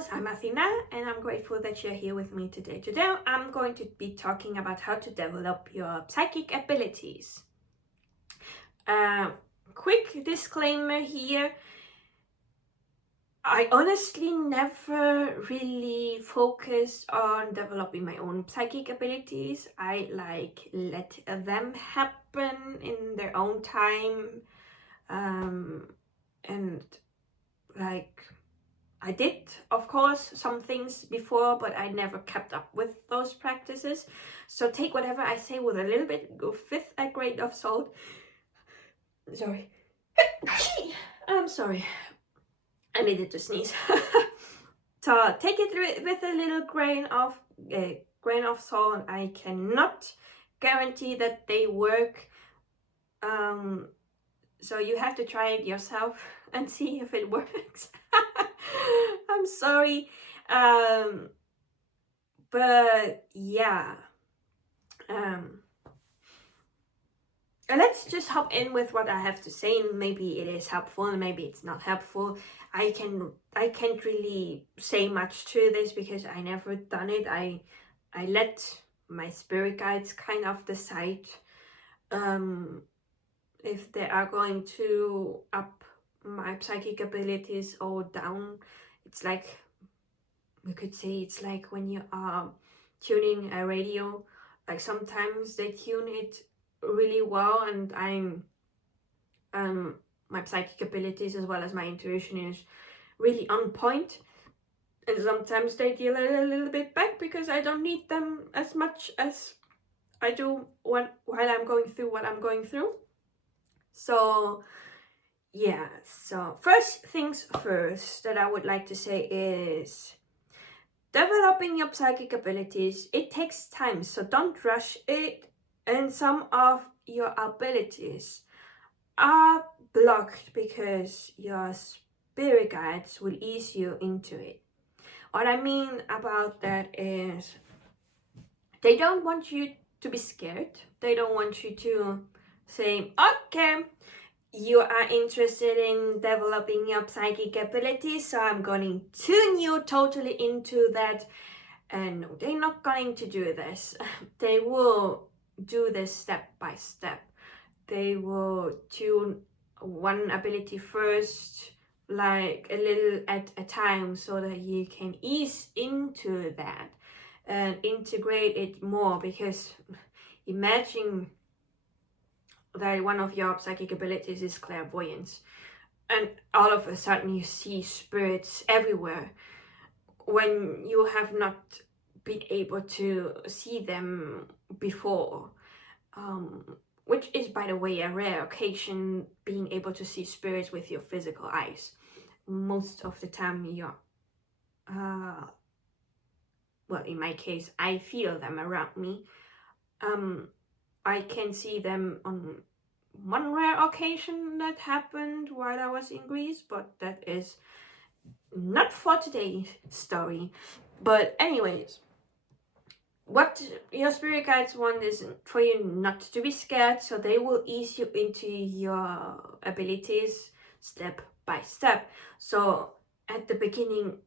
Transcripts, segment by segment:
course, I'm Athina, and I'm grateful that you're here with me today. Today, I'm going to be talking about how to develop your psychic abilities. Quick disclaimer here. I honestly never really focused on developing my own psychic abilities. I let them happen in their own time. And I did, of course, some things before, but I never kept up with those practices. So take whatever I say with a little bit, with a grain of salt. Sorry. I'm sorry. I needed to sneeze. So take it with a little grain of salt. I cannot guarantee that they work. So you have to try it yourself and see if it works. I'm sorry. But yeah. Let's just hop in with what I have to say. Maybe it is helpful and maybe it's not helpful. I can't really say much to this because I never done it. I let my spirit guides kind of decide if they are going to up my psychic abilities or down. It's like, we could say it's like when you are tuning a radio. Like sometimes they tune it really well, and my psychic abilities as well as my intuition is really on point, and sometimes they deal a little bit back because I don't need them as much as I do while I'm going through what I'm going through. So yeah, so first things first that I would like to say is developing your psychic abilities, it takes time, so don't rush it. And some of your abilities are blocked because your spirit guides will ease you into it. What I mean about that is they don't want you to be scared. They don't want you to say, okay, you are interested in developing your psychic abilities, so I'm going to tune you totally into that. And no, they're not going to do this. They will do this step by step. They will tune one ability first, like a little at a time, so that you can ease into that and integrate it more. Because imagine that one of your psychic abilities is clairvoyance, and all of a sudden you see spirits everywhere when you have not been able to see them before, which is, by the way, a rare occasion, being able to see spirits with your physical eyes. Most of the time you're well, in my case, I feel them around me. I can see them on one rare occasion that happened while I was in Greece, but that is not for today's story. But anyways, what your spirit guides want is for you not to be scared, so they will ease you into your abilities step by step. So at the beginning,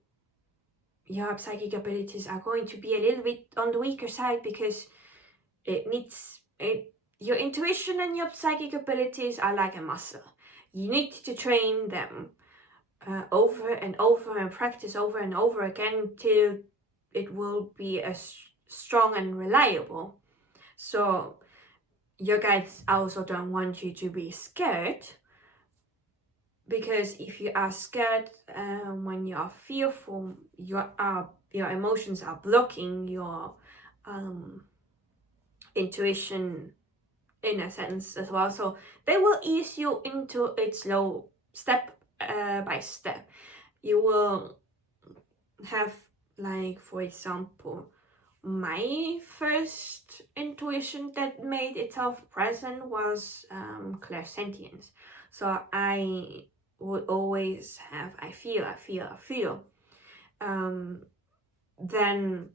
your psychic abilities are going to be a little bit on the weaker side because your intuition and your psychic abilities are like a muscle. You need to train them over and over and practice over and over again till it will be as strong and reliable. So your guides also don't want you to be scared, because if you are scared, when you are fearful, your emotions are blocking your intuition in a sense as well. So they will ease you into it slow, step by step. You will have, like, for example, my first intuition that made itself present was Clairsentience. So I would always have, I feel. Then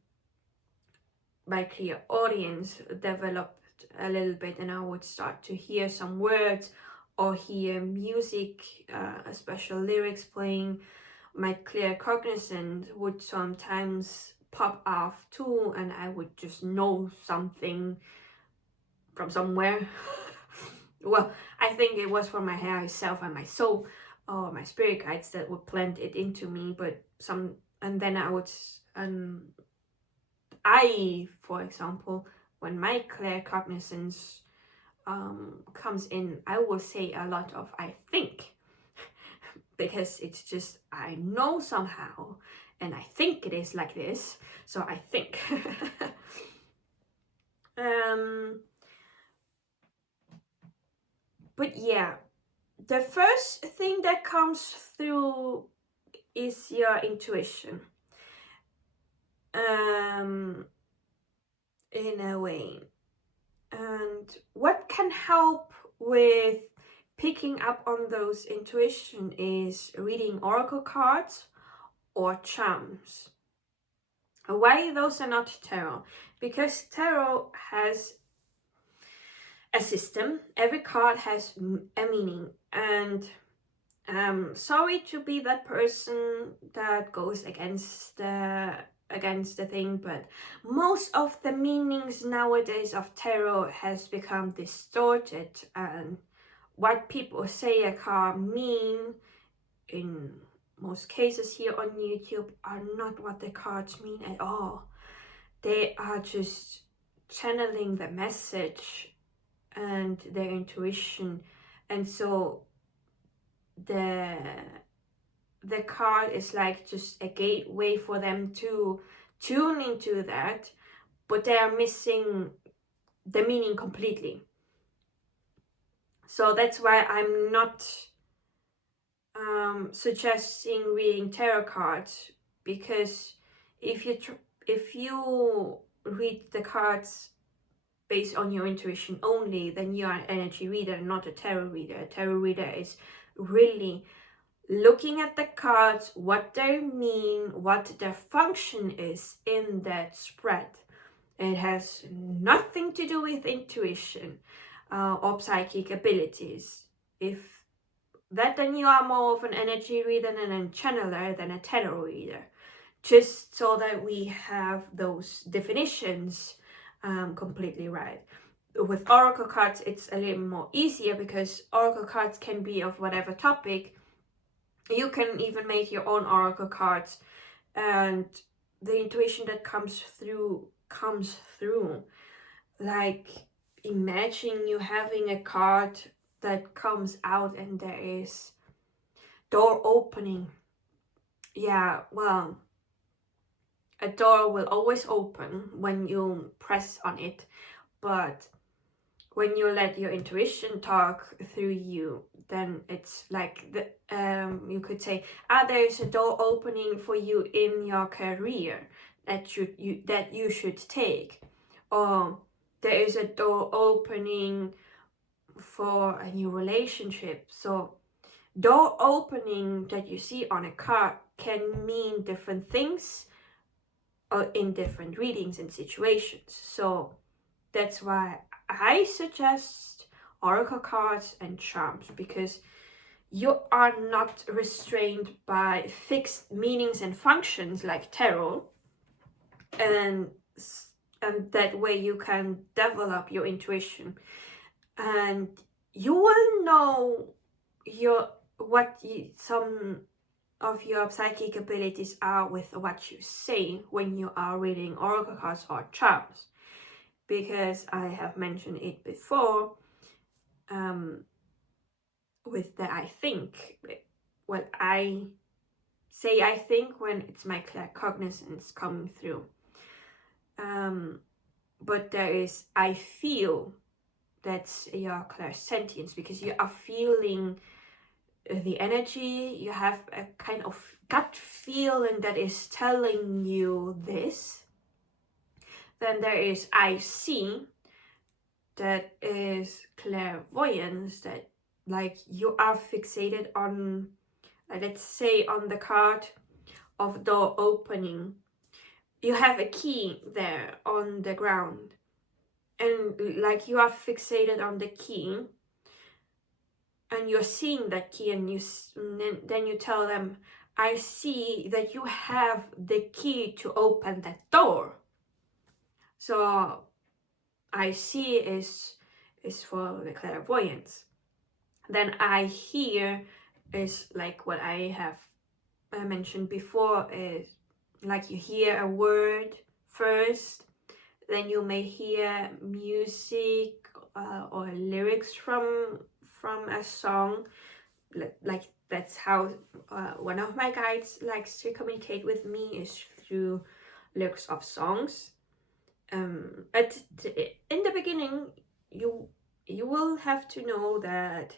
my clairaudience developed a little bit, and I would start to hear some words or hear music, special lyrics playing, my claircognizant would sometimes pop off too, and I would just know something from somewhere. Well, I think it was from my higher self and my soul, or my spirit guides that would plant it into me. But and then I would, for example, when my claircognizance comes in, I will say a lot of I think, because it's just I know somehow, and I think it is like this, so I think. But yeah, the first thing that comes through is your intuition. In a way. And what can help with picking up on those intuition is reading oracle cards or charms. Why those are not tarot? Because tarot has a system. Every card has a meaning, and sorry to be that person that goes against the thing, but most of the meanings nowadays of tarot has become distorted, and what people say a card mean in most cases here on YouTube are not what the cards mean at all. They are just channeling the message and their intuition, and so the card is like just a gateway for them to tune into that, but they are missing the meaning completely. So that's why I'm not suggesting reading tarot cards, because if you read the cards based on your intuition only, then you are an energy reader, not a tarot reader. A tarot reader is really looking at the cards, what they mean, what their function is in that spread. It has nothing to do with intuition or psychic abilities. If that, then you are more of an energy reader and a channeler than a tarot reader. Just so that we have those definitions completely right. With oracle cards, it's a little more easier, because oracle cards can be of whatever topic. You can even make your own oracle cards, and the intuition that comes through. Like, imagine you having a card that comes out and there is door opening. Yeah, well, a door will always open when you press on it, but when you let your intuition talk through you, then it's like you could say, there is a door opening for you in your career that you should take, or there is a door opening for a new relationship. So door opening that you see on a card can mean different things in different readings and situations. So that's why I suggest oracle cards and charms, because you are not restrained by fixed meanings and functions like tarot, and that way you can develop your intuition, and you will know some of your psychic abilities are with what you say when you are reading oracle cards or charms. Because I have mentioned it before, with the I think. Well, I say I think when it's my claircognizance coming through. But there is I feel, that's your clairsentience, because you are feeling the energy, you have a kind of gut feeling that is telling you this. Then there is I see, that is clairvoyance, that like you are fixated on, let's say on the card of door opening, you have a key there on the ground, and like you are fixated on the key, and you're seeing that key, and then you tell them, I see that you have the key to open that door. So I see is for the clairvoyance. Then I hear is like what I have mentioned before, is like you hear a word first, then you may hear music or lyrics from a song. Like that's how one of my guides likes to communicate with me, is through lyrics of songs. In the beginning, you will have to know that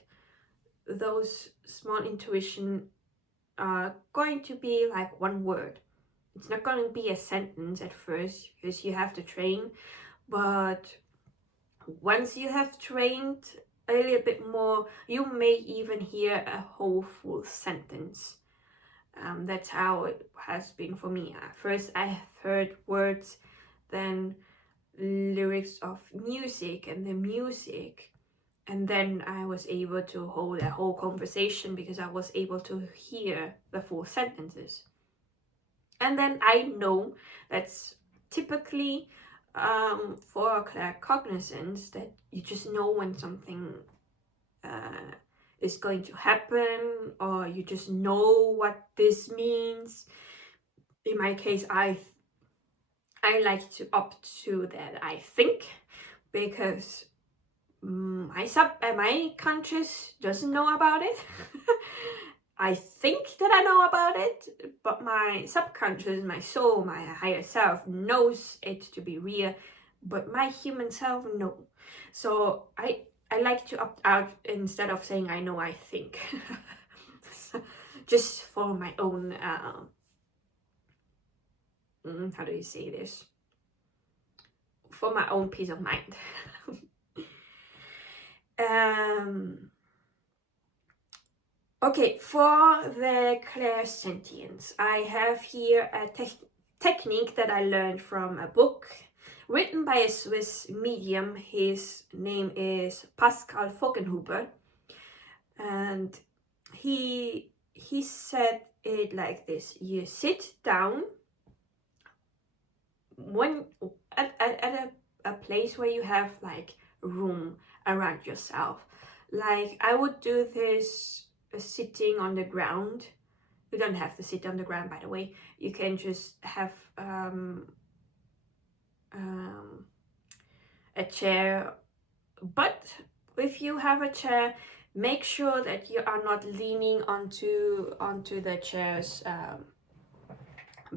those small intuition are going to be like one word. It's not going to be a sentence at first, because you have to train. But once you have trained a little bit more, you may even hear a whole full sentence. That's how it has been for me. First I have heard words, then lyrics of music, and the music, and then I was able to hold a whole conversation because I was able to hear the full sentences. And then I know that's typically for claircognizance, that you just know when something is going to happen, or you just know what this means. In my case, I like to opt to that I think, because my conscious doesn't know about it. I think that I know about it, but my subconscious, my soul, my higher self knows it to be real, but my human self, no. So I like to opt out instead of saying I know, I think. Just for my own, how do you say this? For my own peace of mind. Okay, for the clairsentience, I have here a technique that I learned from a book written by a Swiss medium. His name is Pascal Vogenhuber, and he said it like this: you sit down at a place where you have like room around yourself. Like I would do this sitting on the ground. You don't have to sit on the ground, by the way. You can just have a chair. But if you have a chair, make sure that you are not leaning onto the chair's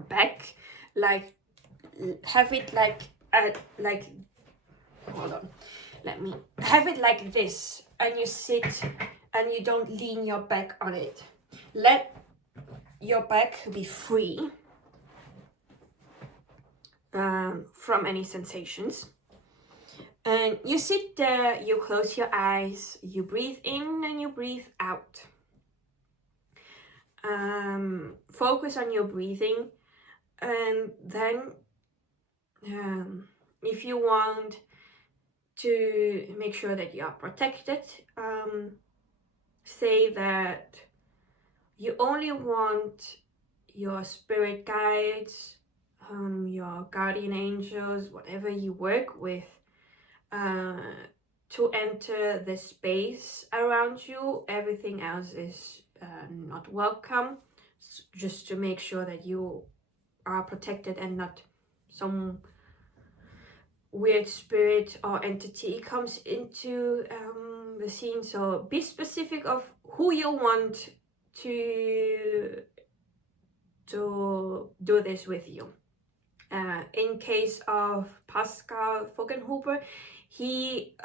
back. Like have it like hold on. Let me have it like this, and you sit and you don't lean your back on it. Let your back be free from any sensations. And you sit there, you close your eyes, you breathe in and you breathe out. Focus on your breathing, and then if you want to make sure that you are protected, say that you only want your spirit guides, your guardian angels, whatever you work with, to enter the space around you. Everything else is not welcome, just to make sure that you are protected and not some weird spirit or entity comes into the scene. So be specific of who you want to do this with you. In case of Pascal Vogenhuber, he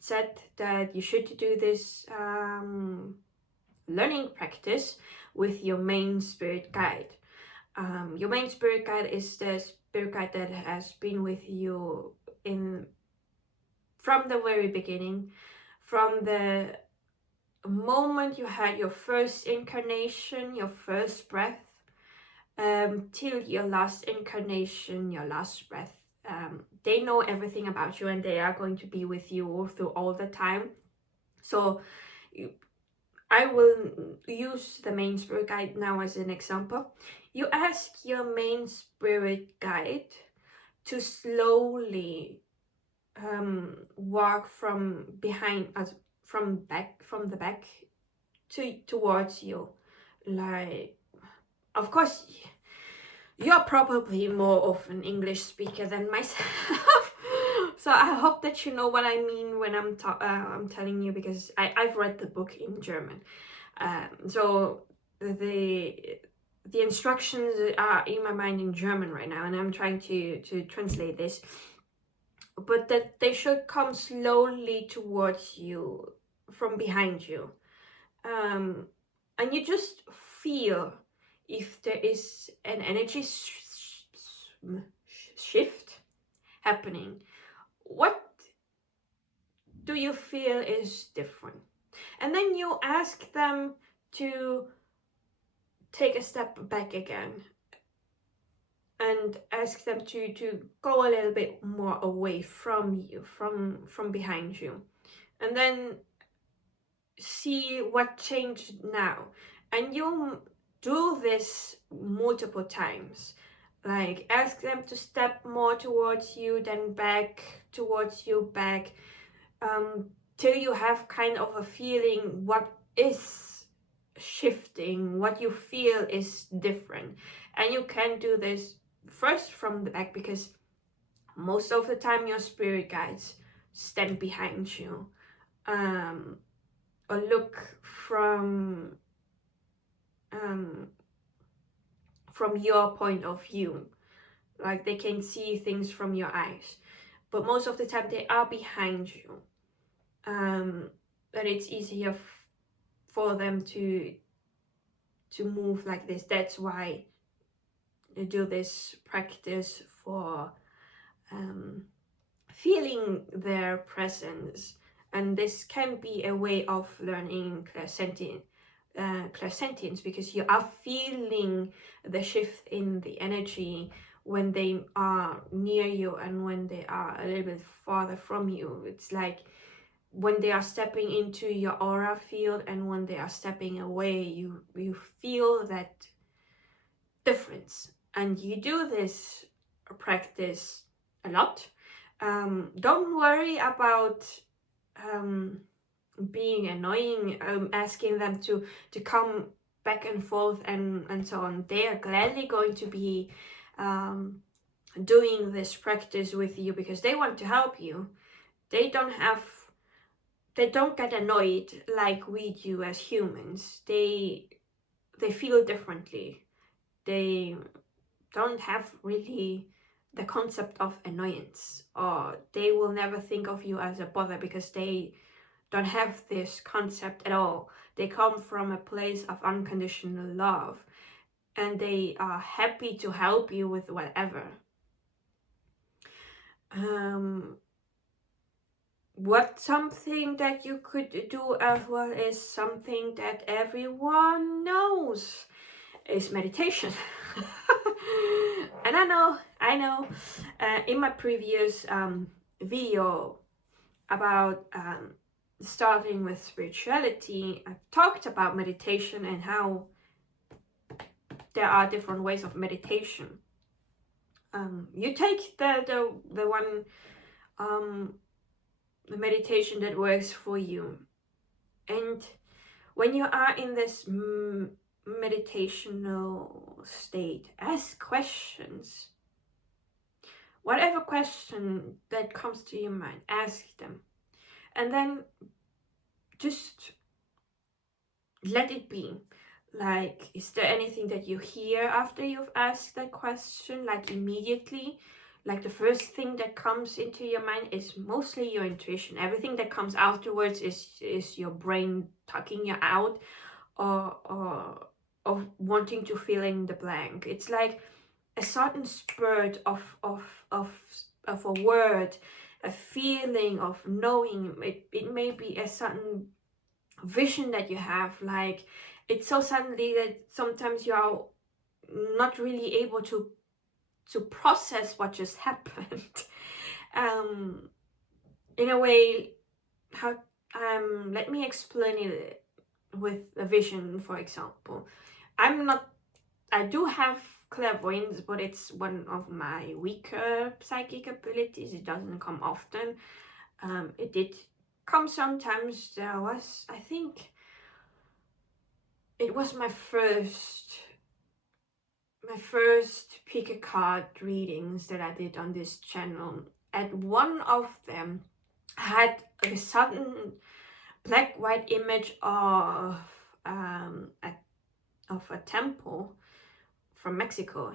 said that you should do this learning practice with your main spirit guide. Your main spirit guide is the spirit guide that has been with you from the very beginning, from the moment you had your first incarnation, your first breath, till your last incarnation, your last breath. They know everything about you, and they are going to be with you through all the time. So I will use the main spirit guide now as an example. You ask your main spirit guide to slowly walk from behind us, from the back towards you. Like, of course, you're probably more of an English speaker than myself. So I hope that you know what I mean when I'm telling you, because I've read the book in German. So the instructions are in my mind in German right now, and I'm trying to translate this. But that they should come slowly towards you from behind you. And you just feel if there is an energy shift happening. What do you feel is different? And then you ask them to take a step back again and ask them to go a little bit more away from you, from behind you, and then see what changed now. And you do this multiple times, like ask them to step more towards you, then back towards you, back, till you have kind of a feeling what is shifting, what you feel is different. And you can do this first from the back, because most of the time your spirit guides stand behind you, or look from your point of view, like they can see things from your eyes, but most of the time they are behind you, that it's easier for them to move like this. That's why you do this practice for feeling their presence. And this can be a way of learning clairsentience, because you are feeling the shift in the energy when they are near you and when they are a little bit farther from you. It's like when they are stepping into your aura field and when they are stepping away, you feel that difference. And you do this practice a lot. Don't worry about being annoying, asking them to come back and forth and so on. They are gladly going to be doing this practice with you because they want to help you. They don't get annoyed like we do as humans. They feel differently. They don't have really the concept of annoyance, or they will never think of you as a bother, because they don't have this concept at all. They come from a place of unconditional love, and they are happy to help you with whatever. What something that you could do as well is something that everyone knows, is meditation. And I know in my previous video about starting with spirituality, I've talked about meditation and how there are different ways of meditation. You take the one the meditation that works for you, and when you are in this meditational state, ask questions. Whatever question that comes to your mind, ask them, and then just let it be. Like, is there anything that you hear after you've asked that question, like immediately? Like, the first thing that comes into your mind is mostly your intuition. Everything that comes afterwards is your brain tucking you out, or wanting to fill in the blank. It's like a sudden spurt of a word, a feeling of knowing. It may be a sudden vision that you have. Like, it's so suddenly that sometimes you are not really able to process what just happened. In a way, how let me explain it with a vision, for example. I do have clairvoyance, but it's one of my weaker psychic abilities. It doesn't come often. It did come sometimes. There was, I think, it was my first pick a card readings that I did on this channel. At one of them, I had a sudden black-white image of a temple from Mexico,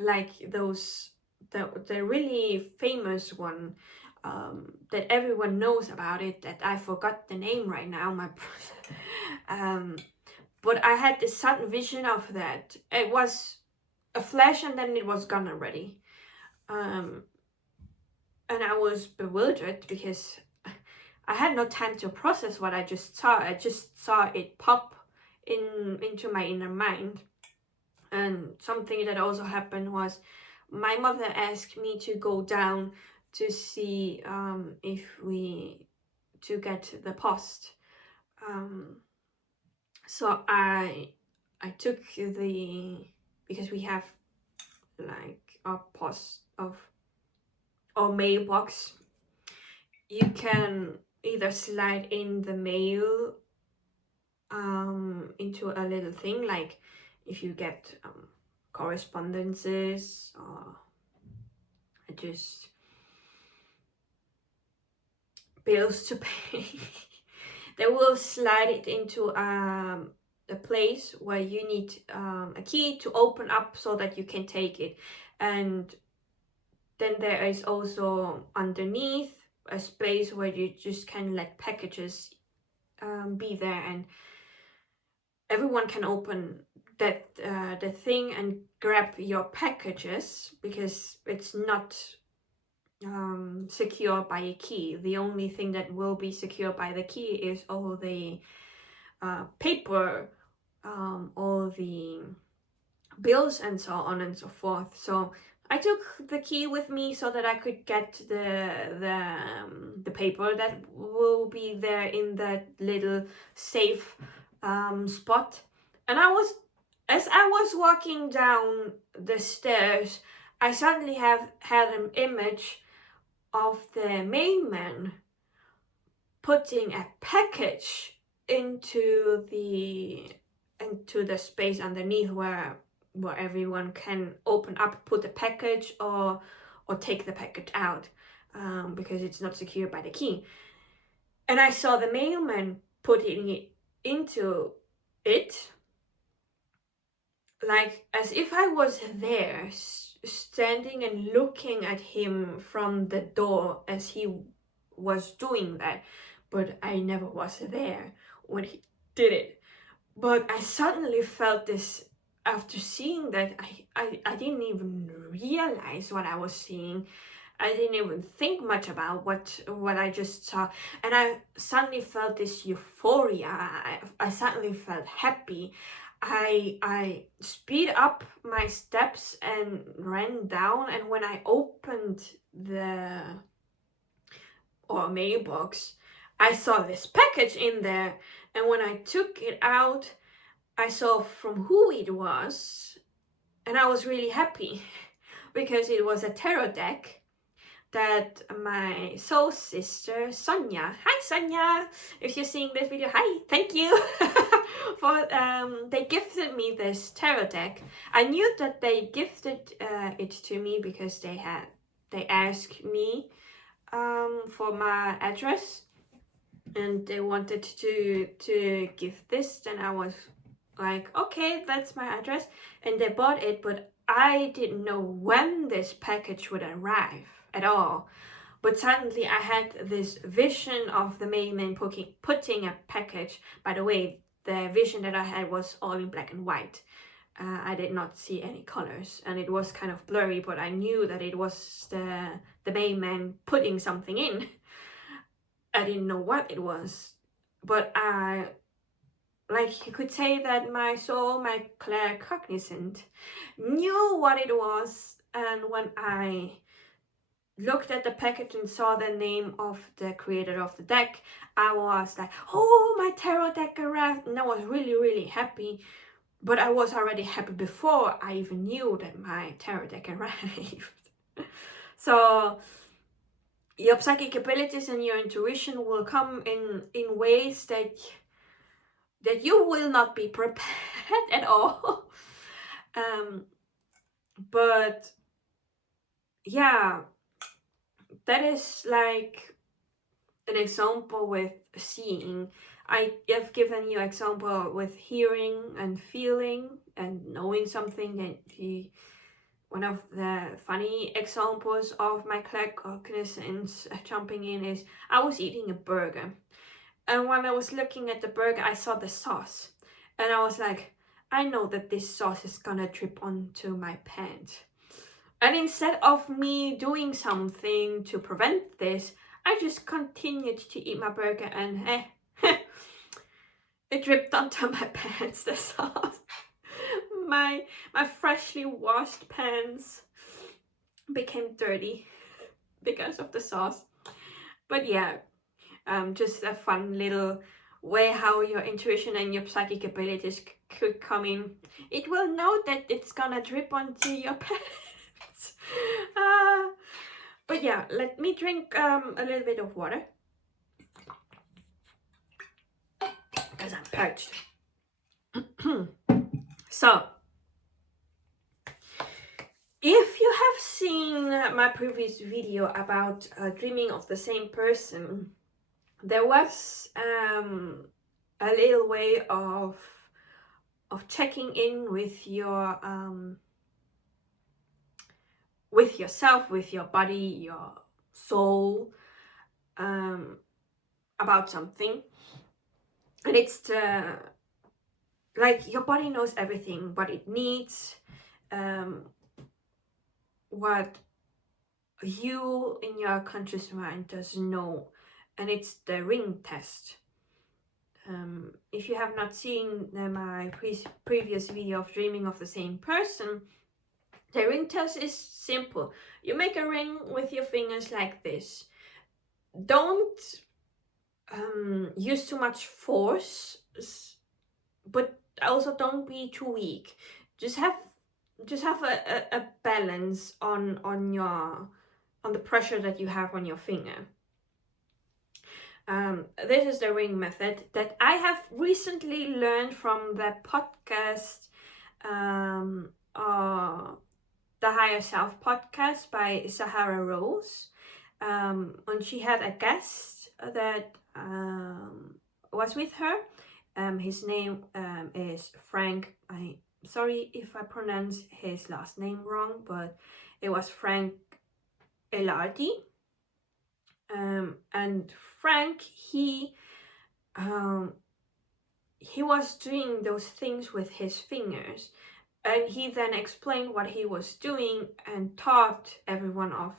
like those the really famous one that everyone knows about it, that I forgot the name right now, but I had this sudden vision of that. It was a flash and then it was gone already, and I was bewildered because I had no time to process what I just saw. I just saw it pop into my inner mind. And something that also happened was my mother asked me to go down to see to get the post. So I took because we have like a post of or mailbox. You can either slide in the mail into a little thing, like if you get correspondences or just bills to pay, they will slide it into a place where you need a key to open up so that you can take it. And then there is also underneath a space where you just can let packages be there, and everyone can open that the thing and grab your packages, because it's not secure by a key. The only thing that will be secure by the key is all the paper, all the bills and so on and so forth. So I took the key with me so that I could get the paper that will be there in that little safe spot. And as I was walking down the stairs, I suddenly had an image of the mailman putting a package into the space underneath where everyone can open up, put the package or take the package out, because it's not secured by the key. And I saw the mailman putting it into it, like as if I was there, standing and looking at him from the door as he was doing that. But I never was there when he did it. But I suddenly felt this, after seeing that, I didn't even realize what I was seeing. I didn't even think much about what I just saw. And I suddenly felt this euphoria. I suddenly felt happy. I speed up my steps and ran down, and when I opened the mailbox, I saw this package in there, and when I took it out, I saw from who it was, and I was really happy because it was a tarot deck that my soul sister Sonia, hi Sonia, if you're seeing this video, hi, thank you for they gifted me this tarot deck. I knew that they gifted it to me because they asked me for my address, and they wanted to give this. Then I was like, okay, that's my address, and they bought it, but I didn't know when this package would arrive at all. But suddenly I had this vision of the mailman putting a package. By the way, the vision that I had was all in black and white. I did not see any colors, and it was kind of blurry, but I knew that it was the mailman putting something in. I didn't know what it was, but like you could say that my soul, my claircognizant, knew what it was. And when I looked at the package and saw the name of the creator of the deck, I was like, oh, my tarot deck arrived, and I was really, really happy. But I was already happy before I even knew that my tarot deck arrived. So your psychic abilities and your intuition will come in ways that you will not be prepared at all. But yeah, that is like an example with seeing. I have given you example with hearing and feeling and knowing something that one of the funny examples of my claircognizance jumping in is I was eating a burger, and when I was looking at the burger I saw the sauce, and I was like, I know that this sauce is gonna drip onto my pants. And instead of me doing something to prevent this, I just continued to eat my burger, and it dripped onto my pants, the sauce. My freshly washed pants became dirty because of the sauce. But yeah, just a fun little way how your intuition and your psychic abilities could come in. It will know that it's gonna drip onto your pants. But yeah, let me drink a little bit of water because I'm parched. So, if you have seen my previous video about dreaming of the same person, there was a little way of checking in with your with yourself, with your body, your soul, about something. And it's the, like, your body knows everything, what it needs, what you in your conscious mind doesn't know, and it's the ring test. If you have not seen my previous video of dreaming of the same person, the ring test is simple. You make a ring with your fingers like this. Don't use too much force, but also don't be too weak. Just have a balance on the pressure that you have on your finger. This is the ring method that I have recently learned from the podcast, the Higher Self podcast by Sahara Rose. And she had a guest that was with her. His name is Frank. I'm sorry if I pronounce his last name wrong, but it was Frank Elardi. And Frank, he was doing those things with his fingers, and he then explained what he was doing and taught everyone of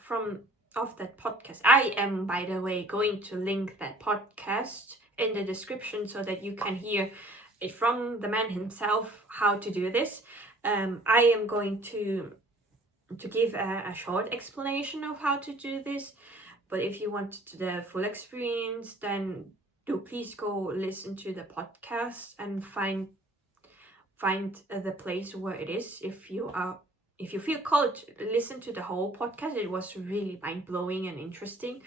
that podcast. I am, by the way, going to link that podcast in the description so that you can hear it from the man himself how to do this. I am going to give a short explanation of how to do this, but if you want the full experience, then do please go listen to the podcast and find the place where it is. If you feel called to listen to the whole podcast, it was really mind-blowing and interesting.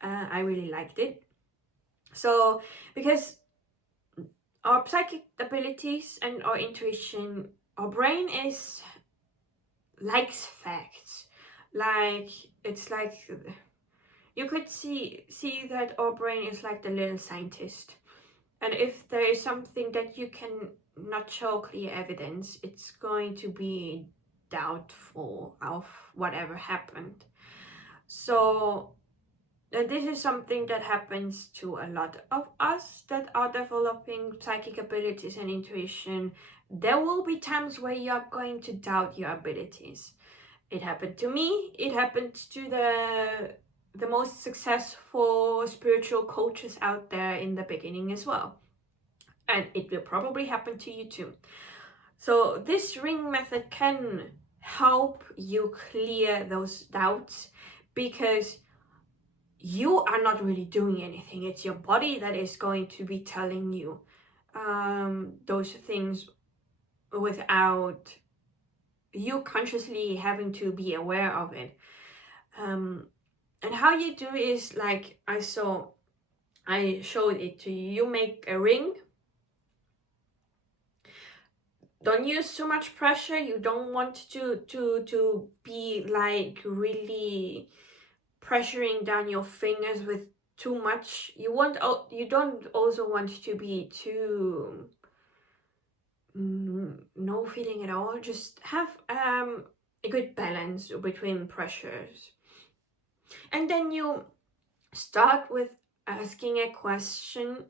I really liked it. So, because our psychic abilities and our intuition, our brain likes facts. Like, it's like, you could see that our brain is like the little scientist. And if there is something that you can not show clear evidence, it's going to be doubtful of whatever happened. So this is something that happens to a lot of us that are developing psychic abilities and intuition. There will be times where you're going to doubt your abilities. It happened to me. It happened to the most successful spiritual coaches out there in the beginning as well. And it will probably happen to you too. So this ring method can help you clear those doubts, because you are not really doing anything. It's your body that is going to be telling you those things without you consciously having to be aware of it. And how you do is, like I showed it to you. You make a ring. Don't use too much pressure. You don't want to be like really pressuring down your fingers with too much. You don't also want to be too no feeling at all. Just have a good balance between pressures. And then you start with asking a question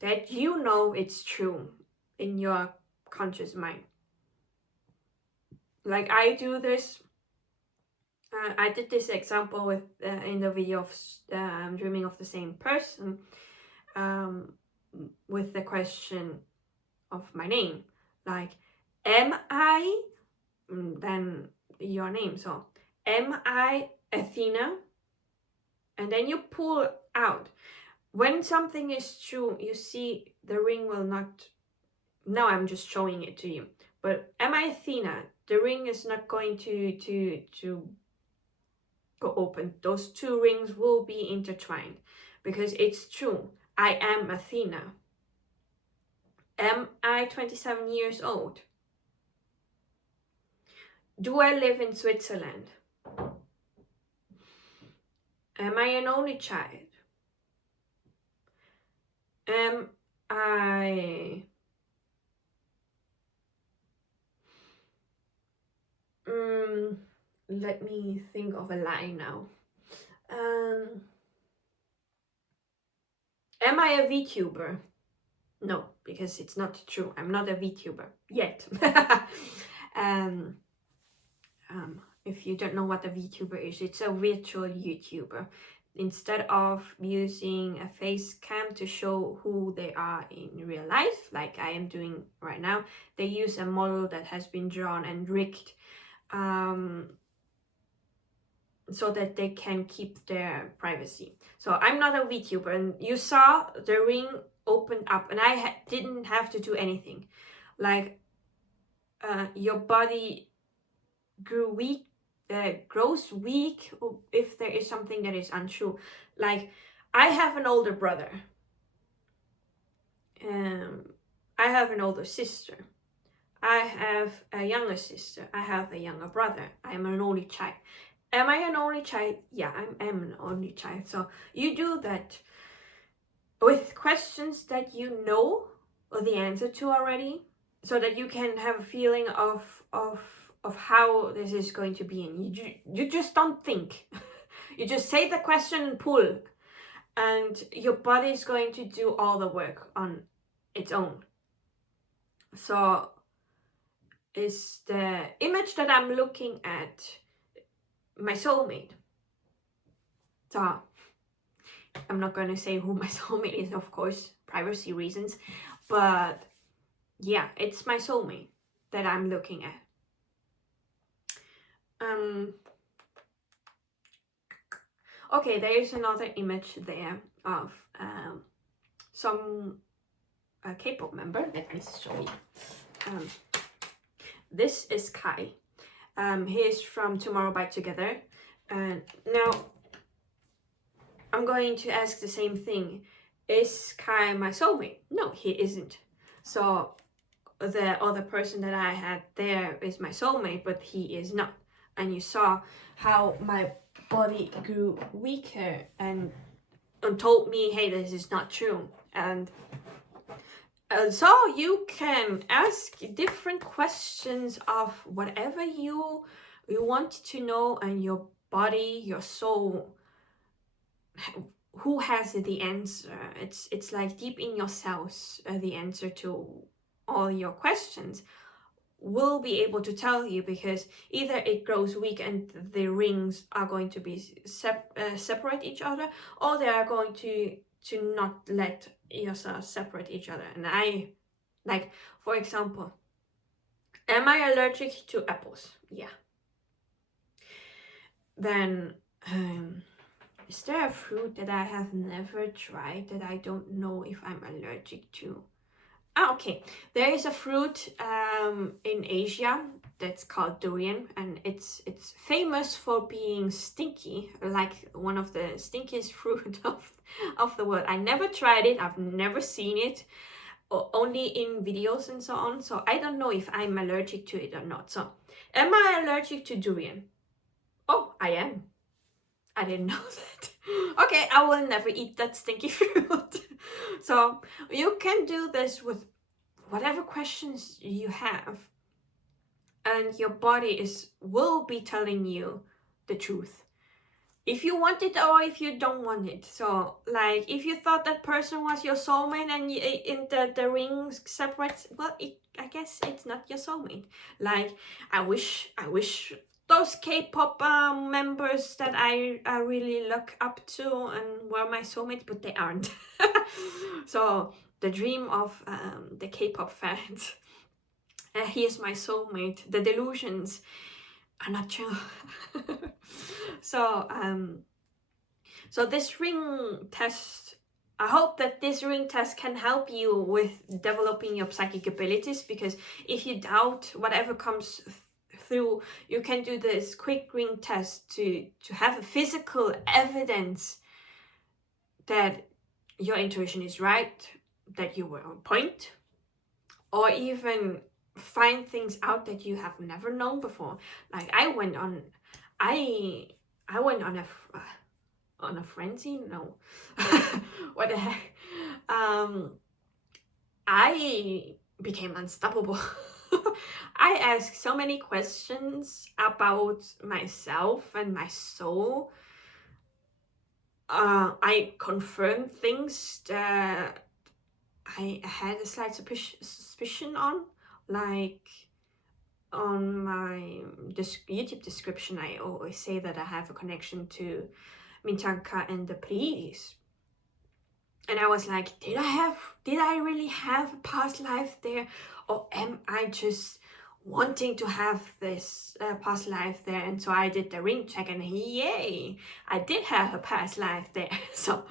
that you know it's true in your conscious mind. Like I do this. I did this example with in the video of dreaming of the same person, with the question of my name, like, am I, then your name, so am I Athena? And then you pull out. When something is true, you see the ring will not, now I'm just showing it to you, but am I Athena? The ring is not going to go open. Those two rings will be intertwined because it's true. I am Athena. Am I 27 years old? Do I live in Switzerland? Am I an only child? Am I... let me think of a lie now. Am I a VTuber? No, because it's not true. I'm not a VTuber yet. If you don't know what a VTuber is, it's a virtual YouTuber. Instead of using a face cam to show who they are in real life, like I am doing right now, they use a model that has been drawn and rigged so that they can keep their privacy. So I'm not a VTuber, and you saw the ring opened up, and I didn't have to do anything. Like your body grows weak if there is something that is untrue. Like I have an older brother. I have an older sister. I have a younger sister. I have a younger brother. I am an only child. Am I an only child? Yeah, I am an only child. So you do that with questions that you know the answer to already, so that you can have a feeling of how this is going to be. And you just don't think. You just say the question and pull, and your body is going to do all the work on its own. So is the image that I'm looking at my soulmate? So I'm not going to say who my soulmate is, of course, privacy reasons, but yeah, it's my soulmate that I'm looking at. Okay, there is another image there of some K-pop member. Let me show you. This is Kai. He is from Tomorrow by Together. And now I'm going to ask the same thing. Is Kai my soulmate? No, he isn't. So the other person that I had there is my soulmate, but he is not. And you saw how my body grew weaker and told me, hey, this is not true. And so you can ask different questions of whatever you want to know, and your body, your soul, who has the answer. It's like deep in your cells, the answer to all your questions will be able to tell you, because either it grows weak and the rings are going to be separate each other, or they are going to not let yourself separate each other. And I, like, for example, am I allergic to apples? Yeah. Then Is there a fruit that I have never tried that I don't know if I'm allergic to? Okay, there is a fruit in Asia that's called durian, and it's famous for being stinky, like one of the stinkiest fruit of the world. I never tried it, I've never seen it, only in videos and so on, so I don't know if I'm allergic to it or not. So am I allergic to durian? Oh, I am. I didn't know that. Okay, I will never eat that stinky fruit. So you can do this with whatever questions you have, and your body will be telling you the truth, if you want it or if you don't want it. So like, if you thought that person was your soulmate and in the rings separates, well, I guess it's not your soulmate. Like, I wish those K-pop members that I really look up to and were my soulmates, but they aren't. So the dream of the K-pop fans, he is my soulmate. The delusions are not true. So so this ring test, I hope that this ring test can help you with developing your psychic abilities, because if you doubt whatever comes through, you can do this quick ring test to have a physical evidence that your intuition is right, that you were on point, or even find things out that you have never known before. Like, I went on a frenzy. No. What the heck. I became unstoppable. I asked so many questions about myself and my soul. I confirmed things that I had a slight suspicion on. Like, on my YouTube description, I always say that I have a connection to Mintaka and the Pleiades. And I was like, did I really have a past life there? Or am I just wanting to have this past life there? And so I did the ring check, and yay, I did have a past life there. So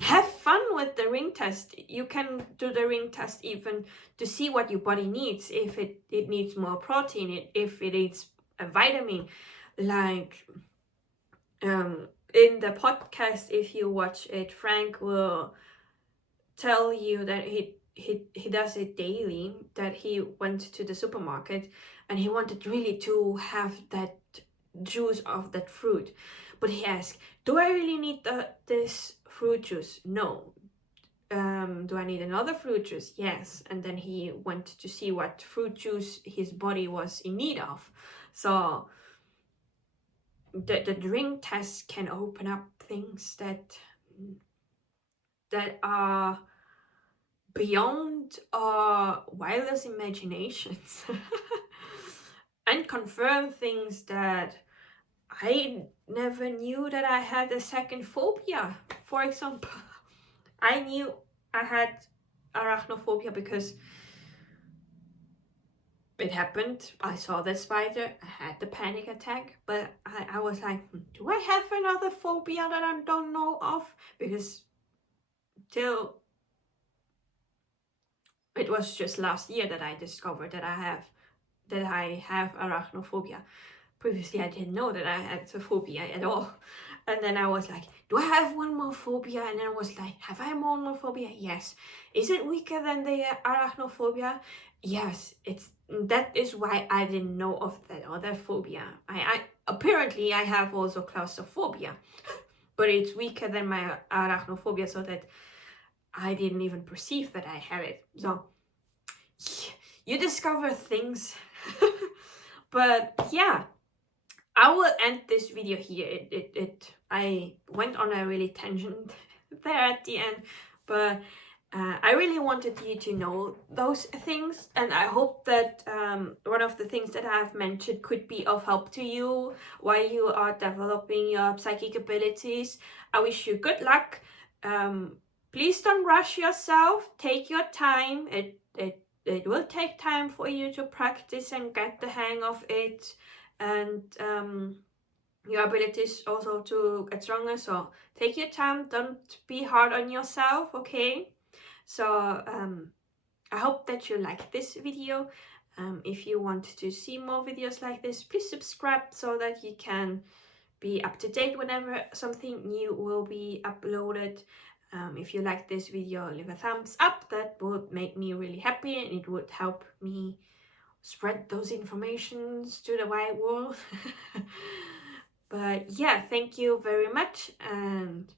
have fun with the ring test. You can do the ring test even to see what your body needs. If it needs more protein, if it needs a vitamin. Like, in the podcast, if you watch it, Frank will tell you that he does it daily, that he went to the supermarket and he wanted really to have that juice of that fruit, but he asked, do I really need this fruit juice? No. Do I need another fruit juice? Yes. And then he went to see what fruit juice his body was in need of. So the ring test can open up things that are beyond our wildest imaginations. And confirm things that I never knew that I had a second phobia. For example, I knew I had arachnophobia because it happened. I saw the spider, I had the panic attack, but I was like, do I have another phobia that I don't know of? Because till it was just last year that I discovered that I have arachnophobia. Previously, I didn't know that I had a phobia at all. And then I was like, do I have one more phobia? And then I was like, have I one more phobia? Yes. Is it weaker than the arachnophobia? Yes. That is why I didn't know of that other phobia. I apparently I have also claustrophobia, but it's weaker than my arachnophobia, so that I didn't even perceive that I had it. So you discover things. But yeah, I will end this video here. I went on a really tangent there at the end, but I really wanted you to know those things, and I hope that one of the things that I've mentioned could be of help to you while you are developing your psychic abilities. I wish you good luck. Please don't rush yourself. Take your time. It will take time for you to practice and get the hang of it. and your abilities also to get stronger. So take your time, don't be hard on yourself, okay? So I hope that you like this video. If you want to see more videos like this, please subscribe so that you can be up to date whenever something new will be uploaded. If you like this video, leave a thumbs up. That would make me really happy, and it would help me spread those informations to the wide world. But yeah, thank you very much, and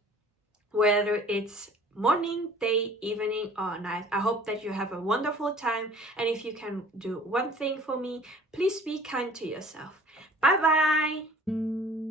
whether it's morning, day, evening, or night, I hope that you have a wonderful time. And if you can do one thing for me, please be kind to yourself. Bye bye.